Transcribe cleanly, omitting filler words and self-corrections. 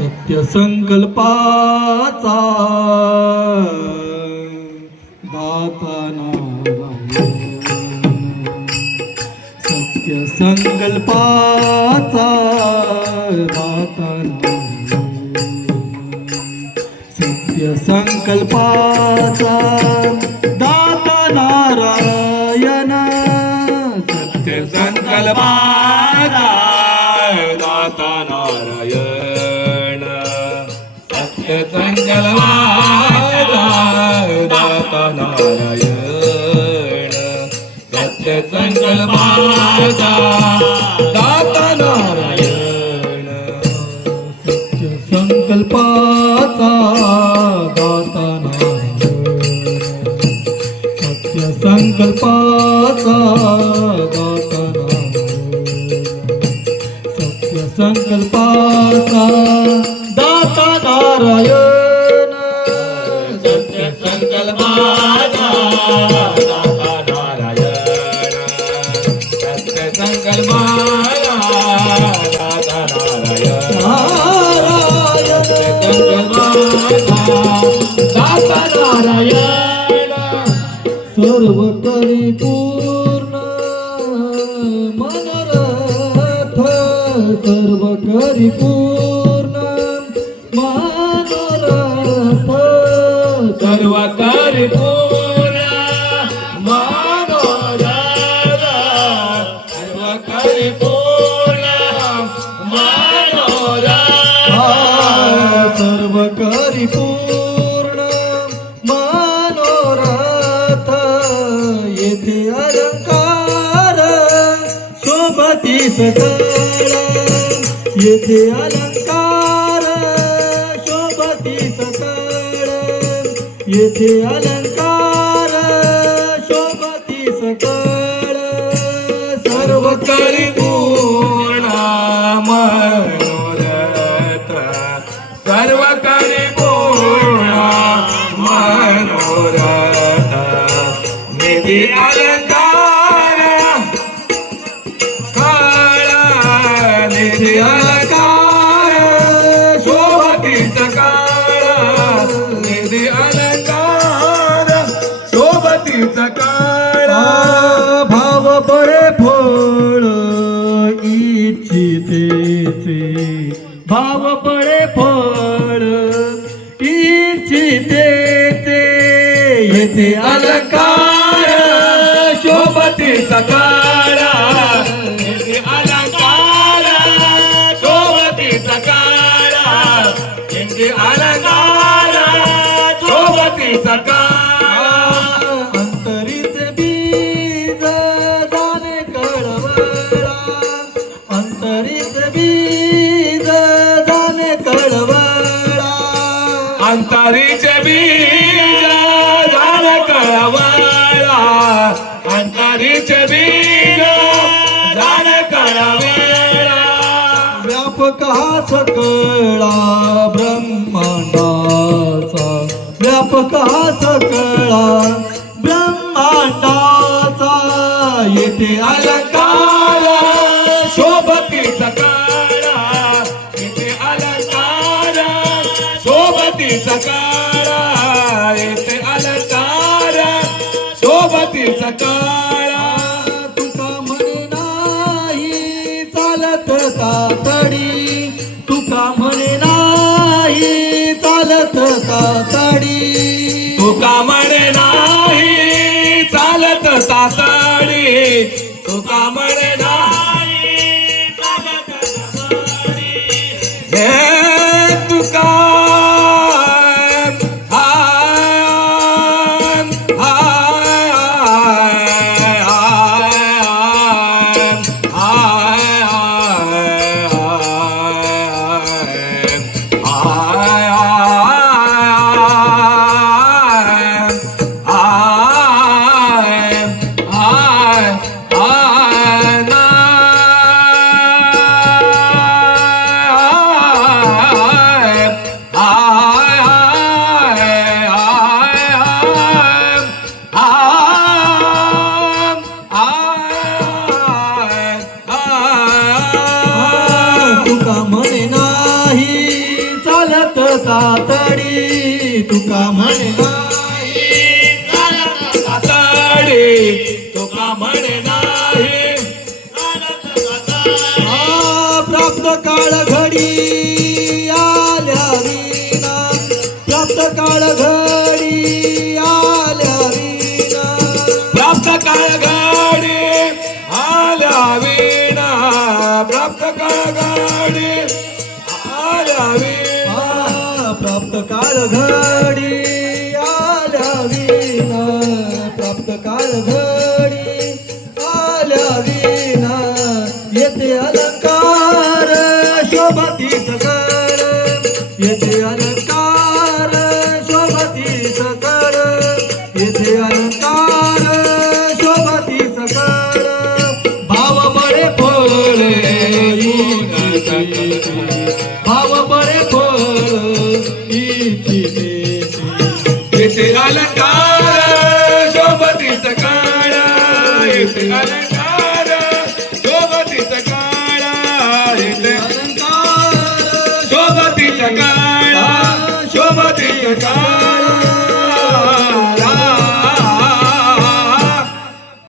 सत्य संकल्पाचा दाता नारायण, सत्य संकल्पाचा दाता नारायण, सत्य संकल्पाचा दाता नारायण, सत्य संकल्पाचा दाता नारायण, सत्य संकल्पाचा दाता नारायण, सत्य संकल्पाचा दाता नारायण, सत्य संकल्पाचा दाता नारायण, सत्य संकल्पाचा दाता नारायण, सत्य संकल्पाचा दाता नारायण, सत्य संकल्पाचा दाता नारायण, सत्य संकल्पाचा दाता नारायण, सत्य संकल्पाचा दाता नारायण, सर्व परिपूर्ण मनोरथ, सर्व परिपूर्ण मनोरथ, सर्व परिपूर्ण मनोरथ, सर्व परिपूर्ण मनोरथ, सर्व परिपूर्ण मनोरथ, येथे अलंकार शोभती सकळ, येथे अलंकार शोभती सकळ, येथे अलंकार शोभती सकळ, सर्व परिपूर्ण मनोरथ, सर्व परिपूर्ण मनोरथ, निधी अलंकार काळा, निधी अलंकार शोभती सकळ, निधी अलंकार शोभती सकळ, भाव बळे फळ इच्छितेचे, भाव बळे फळ इच्छितेचे, येथे अलंकार शोभती सकळ, येथे अलंकार शोभती सकळ, येथे अलंकार शोभती सकळ, अंतरीचे बीज जाणे कळवळा, अंतरीचे बीज जाणे कळवळा, अंतरीचे बीज जाणे कळवळा, अंतरीचे बीज जाणे कळवळा, व्यापक हा सकळा ब्रह्मांडाचा, व्यापक हा सकळा ब्रह्मांडाचा, येथे अलंकार शोभती सकळ, येथे अलंकार शोभती सकळ, येथे अलंकार शोभती सकळ, तुका म्हणे नाही चालत तातडी, तुका म्हणे नाही चालत तातडी, तुका म्हणे नाही चालत तातडी, तुका म्हणे नाही चालत तातडी, हे तुका कातडी तुका म्हणे नाही कातडी तुका म्हणे नाही प्राप्त काळ घडी आल्या विना प्राप्त काळ घडी आल्या विना प्राप्त काळ घडी आल्या विना प्राप्त काळ घडी आल्या विना प्राप्त काळ घडी आल्या विना प्राप्त काळ घडी आल्या विना येते अलंकार शोभती सकळ येते अलंकार शोभती सकळ येते अलंकार शोभती सकळ भाव बळे फळे भाव बळे फळ येते अलंकार शोभती सकळ येते अलंकार शोभती सकळ येते